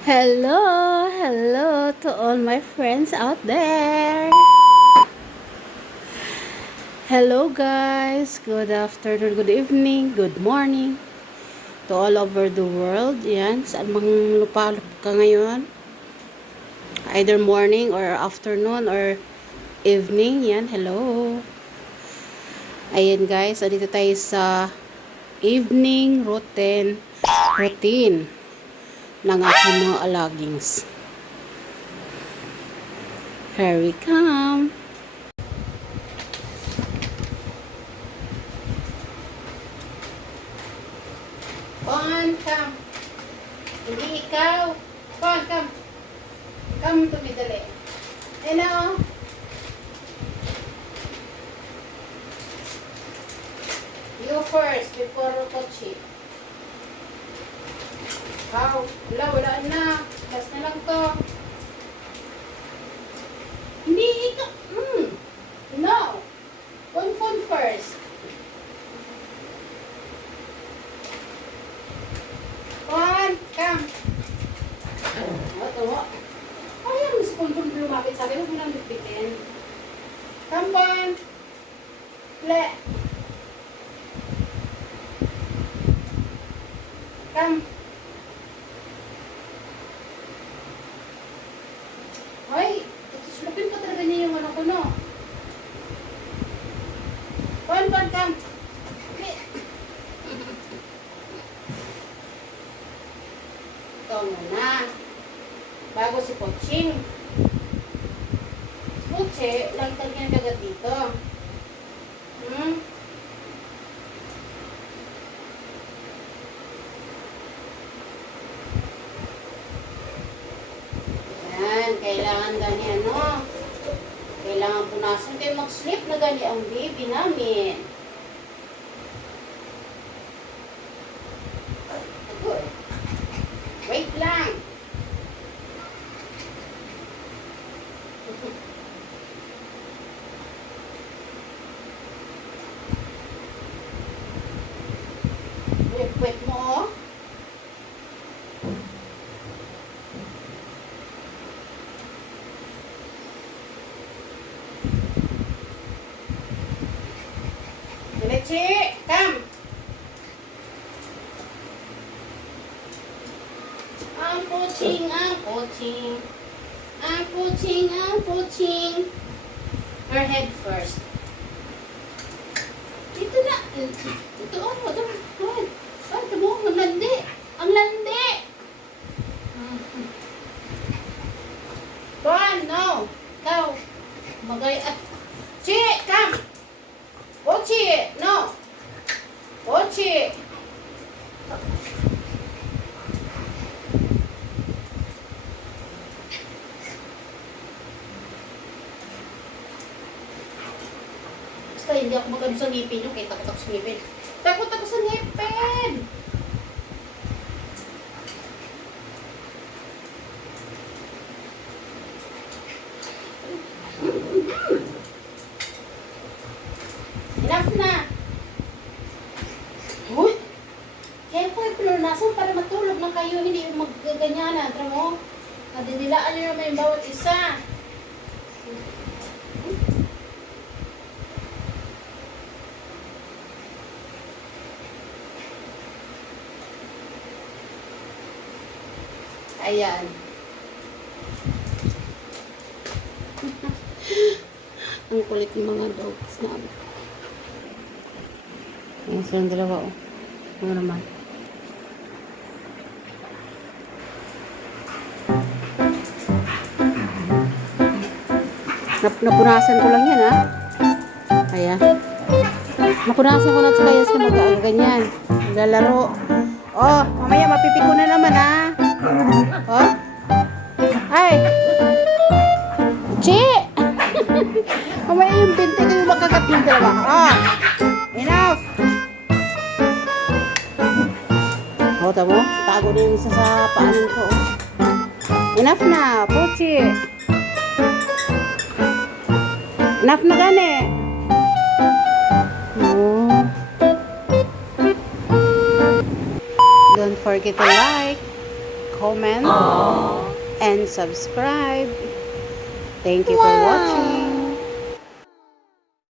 Hello to all my friends out there. Hello guys, good afternoon, good evening, good morning to all over the world. Yan, saan mang lupa ka ngayon? Either morning or afternoon or evening. Yan, hello. Ayan guys, dito tayo sa evening routine ng aking mga alagings. Here we come. Pon, come. Hindi ikaw. Pon, come. Come to me, dali. Hello. You first, before Kochi. Wala na. Last na lang to. Hindi ikaw. No. Phone first. Pon, come. Ito. Ayaw mo si Pon lumapit sa akin. Huwag mo nang bitin. Come, Pon. Ple. Come. Ay, sulapin pa talaga niya yung ano ko, no? Pon, come. Ple. Ito muna. Bago si Poching. Si Poche, lagi talaga nagkagat dito. Yan, kailangan gani ano. Kailangan punasan kayo mag-sleep na gani ang baby namin. Good. Wait lang. Wait mo, oh. Leche, come. Ang poching. Her head first. Ito na. Ito, ito. Ay, ito mo, ang landi. Ang landi. Bon, no. Ikaw. Magay, Chi, come. Pochi, no. Pochi. Basta hindi ako magano sa ngipin yung kaya takot ako sa ngipin. Takot ako sa ngipin! Enough na! Uy! Kaya ko yung pinunasan para matulog na kayo, hindi yung magganyanan. Tara mo? Nadinilaan nyo naman yung bawat isa. Ayan. Ang kulit ng mga dogs namin. Ayan silang dalawa, oh. Ano naman. Napunasan ko lang yan, ha? Ayan. Napunasan ko na sila yan sila mag-ganyan. Maglalaro. Oh, mamaya mapipik ko na naman, ha? Oh? Ay! Chi! Mamaya yung binti ko yung makagat ng dalawa. Oh! Enough! Oh, tamo? Tago na yung isa sa paanan ko. Enough na! Pochi! Enough na gani! Oh. Don't forget to like, comment, and subscribe. Thank you for watching.